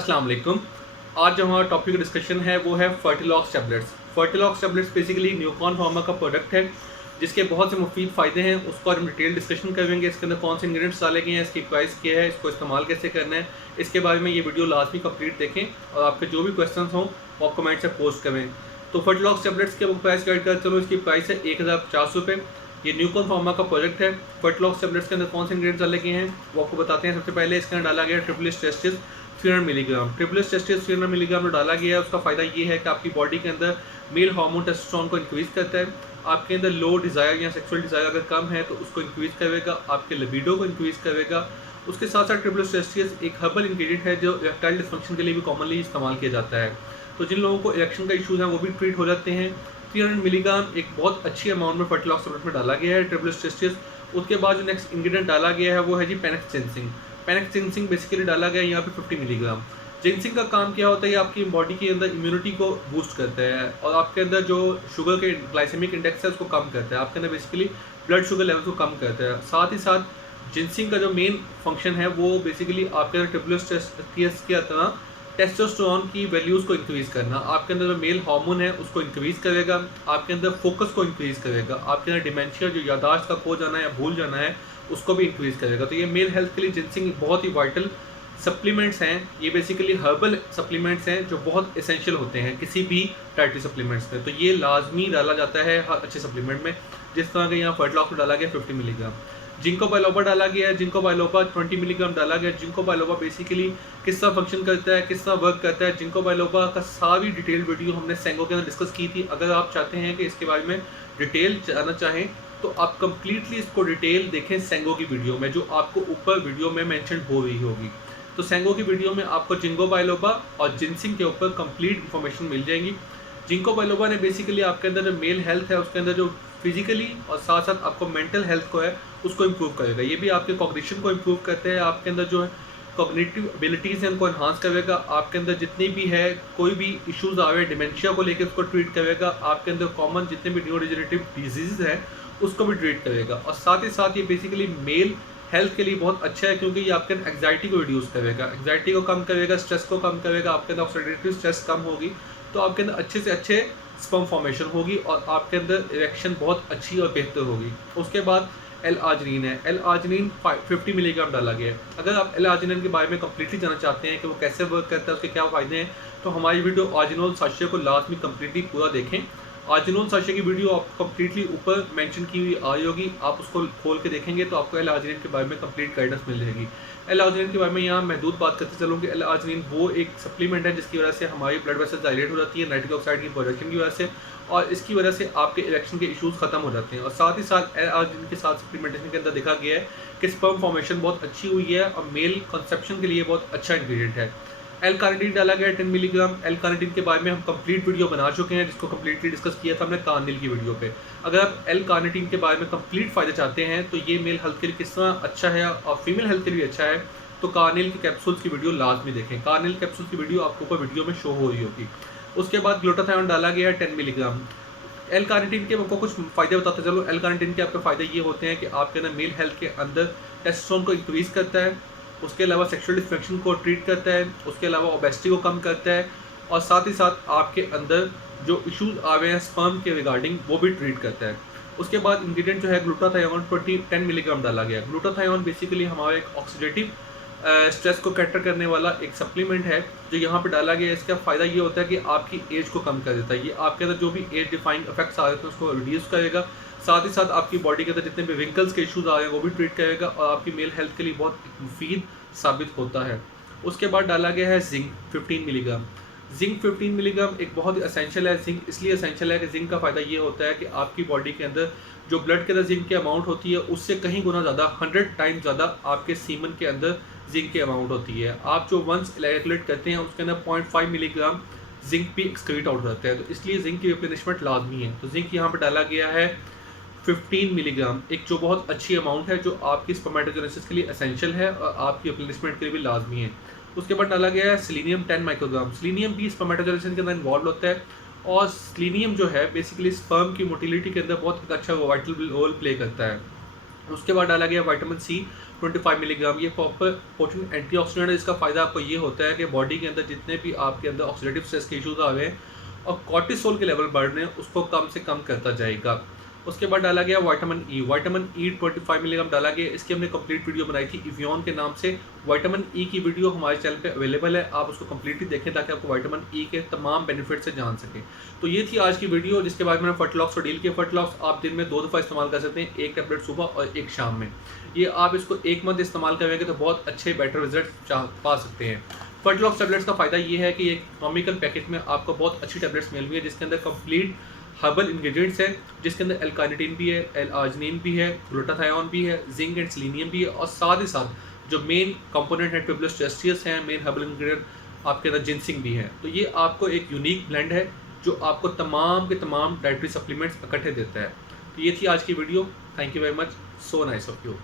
अस्सलाम वालेकुम। आज जो हमारा टॉपिक डिस्कशन है वो है फर्टिलॉक्स टैबलेट्स। फर्टिलॉक्स टैबलेट्स बेसिकली न्यूकॉन फार्मा का प्रोडक्ट है जिसके बहुत से मुफीद फ़ायदे हैं, उसको हम डिटेल डिस्कशन करेंगे। इसके अंदर कौन से इंग्रेडिएंट्स डाले गए हैं, इसकी प्राइस क्या है, इसको इस्तेमाल कैसे करना है, इसके बारे में ये वीडियो लाजमी कंप्लीट देखें और आपके जो भी क्वेश्चन हों वो आप कमेंट से पोस्ट करें। तो फर्टिलॉक्स टैबलेट्स के प्राइस गाइड कर चलो, इसकी प्राइस है 1050 रुपये। ये न्यूकॉन फार्मा का प्रोडक्ट है। फर्टिलॉक्स टैबलेट्स के अंदर कौन से इंग्रेडिएंट्स डाले गए हैं वो आपको बताते हैं। सबसे पहले इसके अंदर डाला गया ट्रिपलिस टेस्टिस 300 मिलीग्राम। ट्रिपलिस टेस्टिस 300 मिलीग्राम जो डाला गया है उसका फ़ायदा ये है कि आपकी बॉडी के अंदर मेल हार्मोन टेस्टोस्टेरोन को इंक्रीज़ करता है। आपके अंदर लो डिज़ायर या सेक्सुअल डिज़ायर अगर कम है तो उसको इंक्रीज़ करेगा, आपके लिबिडो को इंक्रीज़ करेगा। उसके साथ साथ ट्रिपलिस टेस्टिस एक हर्बल इंग्रेडिएंट है जो इरेक्टाइल डिसफंक्शन के लिए भी कॉमनली इस्तेमाल किया जाता है। तो जिन लोगों को इरेक्शन का इशूज़ है वो भी ट्रीट हो जाते हैं। 300 मिलीग्राम एक बहुत अच्छी अमाउंट में फर्टिलॉक्स टैबलेट में डाला गया है ट्रिपलिस टेस्टिस। उसके बाद जो नेक्स्ट इंग्रेडिएंट डाला गया है वो है जी Painex ginseng. Painex ginseng basically डाला गया है यहाँ पे 50 मिलीग्राम। जिनसिंग का काम क्या होता है, ये आपकी बॉडी के अंदर इम्यूनिटी को बूस्ट करता है और आपके अंदर जो शुगर के ग्लाइसेमिक इंडेक्स है उसको कम करता है। आपके अंदर बेसिकली ब्लड शुगर लेवल को कम करता है। साथ ही साथ जिनसिंग का जो मेन फंक्शन है वो बेसिकली आपके अंदर ट्रिपलिस टेस्टिस के तरह टेस्टोस्टेरोन की वैल्यूज़ को इंक्रीज़ करना, आपके अंदर जो मेल हार्मोन है उसको इंक्रीज़ करेगा, आपके अंदर फोकस को इंक्रीज़ करेगा, आपके अंदर डिमेंशिया जो यादाश्त का खो जाना है या भूल जाना है उसको भी इंक्रीज़ करेगा। तो ये मेल हेल्थ के लिए जिनसिंग बहुत ही वाइटल सप्लीमेंट्स हैं। ये बेसिकली हर्बल सप्लीमेंट्स हैं जो बहुत एसेंशियल होते हैं किसी भी डाइटरी सप्लीमेंट्स में। तो ये लाजमी डाला जाता है हर अच्छे सप्लीमेंट में। जिस तरह का यहाँ फर्टिलॉक्स में डाला गया 50 मिलीग्राम। जिंको बाइलोबा डाला गया है, जिंको बाइलोबा 20 मिलीग्राम डाला गया। जिंको बाइलोबा बेसिकली किस तरह फंक्शन करता है, किस तरह वर्क करता है, जिंको बाइलोबा का सारी डिटेल वीडियो हमने सेंगो के अंदर डिस्कस की थी। अगर आप चाहते हैं कि इसके बारे में डिटेल जानना चाहें तो आप कंप्लीटली इसको डिटेल देखें सेंगो की वीडियो में, जो आपको ऊपर वीडियो में मेंशन हो रही होगी। तो सेंगो की वीडियो में आपको जिंको बाइलोबा और जिनसिंग के ऊपर कंप्लीट इन्फॉर्मेशन मिल जाएगी। जिंको बाइलोबा ने बेसिकली आपके अंदर जो मेल हेल्थ है उसके अंदर जो फिजिकली और साथ साथ आपको मेंटल हेल्थ को है उसको इम्प्रूव करेगा। ये भी आपके कॉग्निशन को इम्प्रूव करते हैं, आपके अंदर जो है कॉग्निटिव एबिलिटीज़ हैं उनको एनहांस करेगा। आपके अंदर जितनी भी है कोई भी इश्यूज़ आ रहे हैं डिमेंशिया को लेकर उसको ट्रीट करेगा। आपके अंदर कॉमन जितने भी न्यूरोडिजेनरेटिव डिजीज़ हैं उसको भी ट्रीट करेगा। और साथ ही साथ ये बेसिकली मेल हेल्थ के लिए बहुत अच्छा है क्योंकि ये आपके अंदर एंग्जाइटी को रिड्यूस करेगा, एंग्जाइटी को कम करेगा, स्ट्रेस को कम करेगा। आपके अंदर ऑक्सीडेटिव स्ट्रेस कम होगी तो आपके अंदर अच्छे से अच्छे स्पर्म फॉर्मेशन होगी और आपके अंदर इरेक्शन बहुत अच्छी और बेहतर होगी। उसके बाद एल आर्जिनिन है। एल आर्जिनिन 50 मिलीग्राम डाला गया है। अगर आप एल आर्जिनिन के बारे में कंप्लीटली जानना चाहते हैं कि वो कैसे वर्क करता है, उसके क्या फ़ायदे हैं, तो हमारी वीडियो आर्जिनोल साशे को लास्ट में कंप्लीटली पूरा देखें। आर्जिनोल साशे की वीडियो आपको कंप्लीटली ऊपर मेंशन की हुई आई होगी, आप उसको खोल के देखेंगे तो आपको एल आर्जिनिन के बारे में कंप्लीट गाइडेंस मिल जाएगी। एल आर्जिनिन के बारे में यहाँ महदूद बात करते चलूँ कि एल आर्जिनिन वो एक सप्लीमेंट है जिसकी वजह से हमारी ब्लड वेसल्स डायलेट हो जाती है नाइट्रिक ऑक्साइड की प्रोडक्शन की वजह से, और इसकी वजह से आपके इरेक्शन के इश्यूज़ खत्म हो जाते हैं। और साथ ही साथ एल आर्जिनिन के साथ सप्लीमेंटेशन के अंदर देखा गया है कि स्पर्म फॉर्मेशन बहुत अच्छी हुई है और मेल कंसेप्शन के लिए बहुत अच्छा इंग्रेडिएंट है। एल कार्निटीन डाला गया 10 मिलीग्राम। एल कार्निटीन के बारे में हम कंप्लीट वीडियो बना चुके हैं जिसको कंप्लीटली डिस्कस किया था हमने कार्निल की वीडियो पे। अगर आप एल कार्निटीन के बारे में कंप्लीट फ़ायदे चाहते हैं तो ये मेल हेल्थ के लिए किस तरह अच्छा है और फीमेल हेल्थ के लिए अच्छा है तो कार्निल की कैप्सूल्स की वीडियो लाजमी देखें। कार्निल कैप्सूल्स की वीडियो आपको ऊपर वीडियो में शो हो रही होगी। उसके बाद ग्लूटाथायोन डाला गया है 10 मिलीग्राम। एल कार्निटीन के आपको कुछ फ़ायदे बताते चलो। एल कार्निटीन के आपके फ़ायदे ये होते हैं कि आपके अंदर मेल हेल्थ के अंदर टेस्टोस्टेरोन को इंक्रीज़ करता है, उसके अलावा सेक्सुअल डिस्फंक्शन को ट्रीट करता है, उसके अलावा ओबेसिटी को कम करता है और साथ ही साथ आपके अंदर जो इश्यूज आ रहे हैं स्पर्म के रिगार्डिंग वो भी ट्रीट करता है। उसके बाद इंग्रेडिएंट जो है ग्लूटाथायोन 10 मिलीग्राम डाला गया। ग्लूटाथायोन बेसिकली हमारा एक ऑक्सीडेटिव स्ट्रेस को कैटर करने वाला एक सप्लीमेंट है जो यहाँ पे डाला गया है। इसका फ़ायदा ये होता है कि आपकी एज को कम कर देता है। ये आपके अंदर जो भी एज डिफाइंड इफेक्ट्स आ रहे हैं उसको रिड्यूस करेगा। साथ ही साथ आपकी बॉडी के अंदर जितने भी रिंकल्स के इश्यूज आ रहे हैं वो भी ट्रीट करेगा और आपकी मेल हेल्थ के लिए बहुत मुफीद साबित होता है। उसके बाद डाला गया है जिंक 15 मिलीग्राम। जिंक 15 मिलीग्राम एक बहुत ही असेंशियल है। जिंक इसलिए असेंशियल है कि जिंक का फ़ायदा ये होता है कि आपकी बॉडी के अंदर जो ब्लड के अंदर जिंक की अमाउंट होती है उससे कहीं गुना ज़्यादा 100 टाइम ज़्यादा आपके सीमन के अंदर जिंक की अमाउंट होती है। आप जो वंस कैलकुलेट करते हैं उसके अंदर 0.5 मिलीग्राम जिंक भी एक्सक्रीट आउट होता है, तो इसलिए जिंक की रिप्लेनिशमेंट लाजमी है। तो जिंक यहाँ पर डाला गया है 15 मिलीग्राम, एक जो बहुत अच्छी अमाउंट है जो आपकी स्पर्मेटोजेनेसिस के लिए एसेंशियल है और आपकी रिप्लेनिशमेंट के लिए भी लाजमी है। उसके बाद डाला गया है सेलेनियम 10 माइक्रोग्राम। सेलेनियम भी स्पर्मेटोजेनेसिस के अंदर इन्वॉल्व होता है और सेलेनियम जो है बेसिकली स्पर्म की मोटिलिटी के अंदर बहुत अच्छा वाइटल रोल प्ले करता है। उसके बाद डाला गया विटामिन सी 25 मिलीग्राम। ये प्रॉपर पोटेंट एंटीऑक्सीडेंट है। इसका फ़ायदा आपको ये होता है कि बॉडी के अंदर जितने भी आपके अंदर ऑक्सीडेटिव स्ट्रेस के इशूज़ आ गए और कॉर्टिसोल के लेवल बढ़ रहे हैं उसको कम से कम करता जाएगा। उसके बाद डाला गया vitamin E. Vitamin E 25 milligram डाला गया। इसकी हमने कंप्लीट वीडियो बनाई थी इवियन के नाम से। विटामिन ई की वीडियो हमारे चैनल पे अवेलेबल है, आप उसको कंप्लीटली देखें ताकि आपको विटामिन ई के तमाम बेनिफिट से जान सकें। तो ये थी आज की वीडियो जिसके बाद मैंने फर्टिलॉक्स को डील किया। फर्टिलॉक्स आप दिन में 2 दफ़ा इस्तेमाल कर सकते हैं, 1 टैबलेट सुबह और 1 शाम में। ये आप इसको 1 मंथ इस्तेमाल करेंगे तो बहुत अच्छे बेटर रिजल्ट पा सकते हैं। फर्टिलॉक्स टैबलेट्स का फ़ायदा ये है कि एक इकोनॉमिकल पैकेज में आपको बहुत अच्छी टैबलेट्स मिल रही है जिसके अंदर कंप्लीट हर्बल इंग्रेडिएंट्स है, जिसके अंदर एल-कार्निटीन भी है, एल-आर्जिनिन भी है, ग्लूटाथायोन भी है, जिंक एंड सेलेनियम भी है और साथ ही साथ जो मेन कंपोनेंट है ट्रिप्लस टेस्टियस हैं, मेन हर्बल इंग्रेडिएंट आपके अंदर जिनसिंग भी है। तो ये आपको एक यूनिक ब्लेंड है जो आपको तमाम के तमाम डाइटरी सप्लीमेंट्स इकट्ठे देता है। तो ये थी आज की video. Thank you very much, so nice of you.